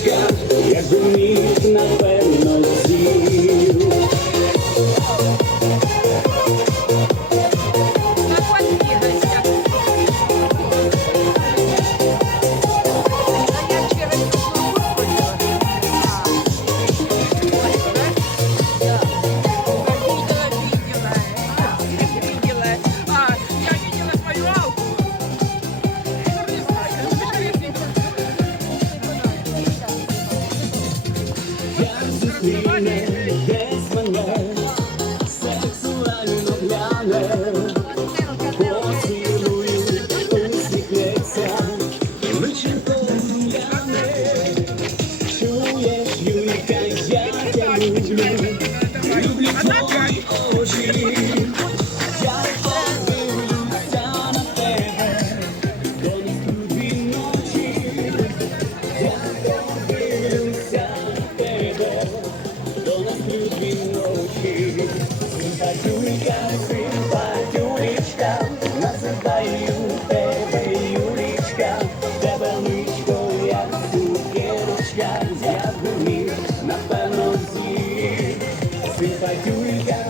sky, every need. like you got?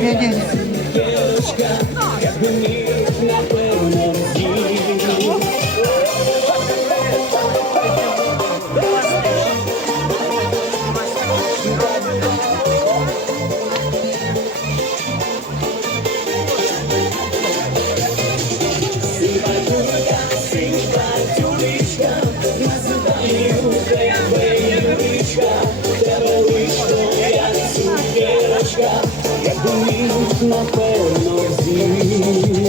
Ні, ні, ні. напевно всі.